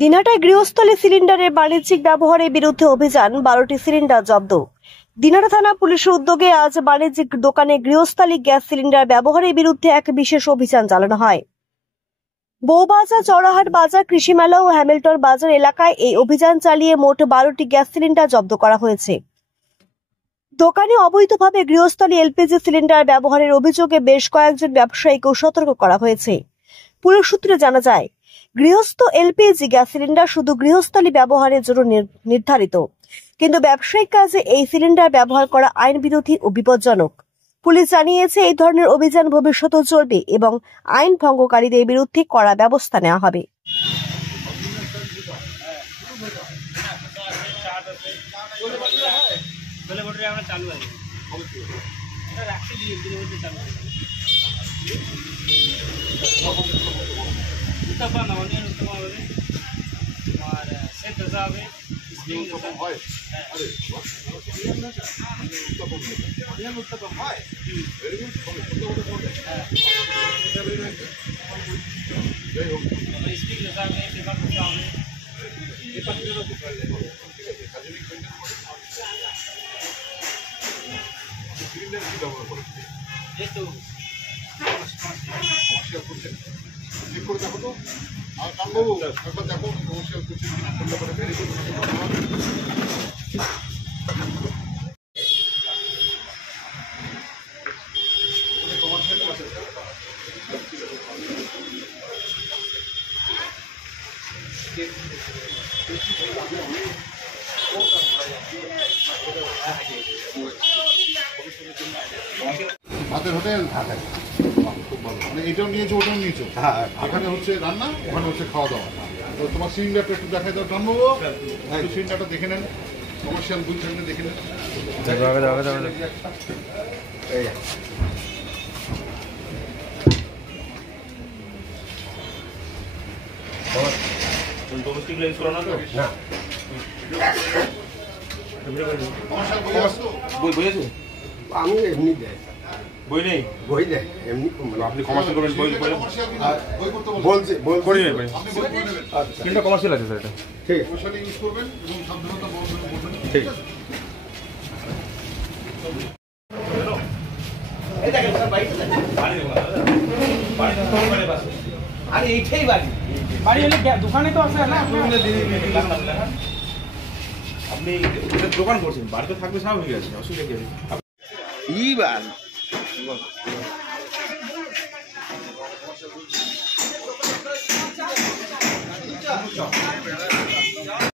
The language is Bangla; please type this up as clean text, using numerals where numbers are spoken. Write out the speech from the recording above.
দিনহাটায় গৃহস্থলী সিলিন্ডারের বাণিজ্যিক ব্যবহারের বিরুদ্ধে অভিযান, 12টি সিলিন্ডার জব্দ। দিনহাটা থানা পুলিশের উদ্যোগে আজ বাণিজ্যিক দোকানে গৃহস্থলী গ্যাস সিলিন্ডার ব্যবহারের বিরুদ্ধে এক বিশেষ অভিযান চালানো হয়। বউবাজার, চৌরাহাট বাজার, কৃষি মেলা ও হ্যামিল্টন বাজার এলাকায় এই অভিযান চালিয়ে মোট 12টি গ্যাস সিলিন্ডার জব্দ করা হয়েছে। দোকানে অবৈধভাবে গৃহস্থলী এলপিজি সিলিন্ডার ব্যবহারের অভিযোগে বেশ কয়েকজন ব্যবসায়ীকেও সতর্ক করা হয়েছে। পুলিশ সূত্রে জানা যায়, গৃহস্থ এলপিজি গ্যাস সিলিন্ডার শুধু গৃহস্থলী ব্যবহারের জন্য নির্ধারিত, কিন্তু ব্যবসায়িক কাজে এই সিলিন্ডার ব্যবহার করা আইন বিরোধী ও বিপজ্জনক। পুলিশ জানিয়েছে, এই ধরনের অভিযান ভবিষ্যতেও চলবে এবং আইন ভঙ্গকারীদের বিরুদ্ধে কড়া ব্যবস্থা নেওয়া হবে। হাতের হোটেল খুব ভালো, মানে এটাও নিয়েছো ওটাও নিয়েছো। এখানে হচ্ছে রান্না, ওখানে হচ্ছে খাওয়া দাওয়া। তো তোমার সিলিন্ডারটা একটু দেখাই দাও টানবো, একটু সিলিন্ডারটা দেখে নেন, কমার্শিয়াল দুই থাকলে দেখে নেন। ডোমেস্টিক রেঞ্জ করো না তো? না। বই বুঝেছো? আমি এমনি দেয় বই নেই, বই দেয় এমনি। আপনি কমার্শিয়াল করবেন, বই বলছে করে নেবেন। কিন্তু কমার্শিয়াল আছে স্যার, এটা ঠিক আছে। কৌশলী ইউজ করবেন এবং সাবধানতা বলবেন। ঠিক আছে। আরে এইটাই বাড়ি, বাড়ি হলে দোকানে তো আসে না। আপনি দোকান করছেন, বাড়িতে থাকবে স্বাভাবিক আছে, অসুবিধা কি আছে? ই বাল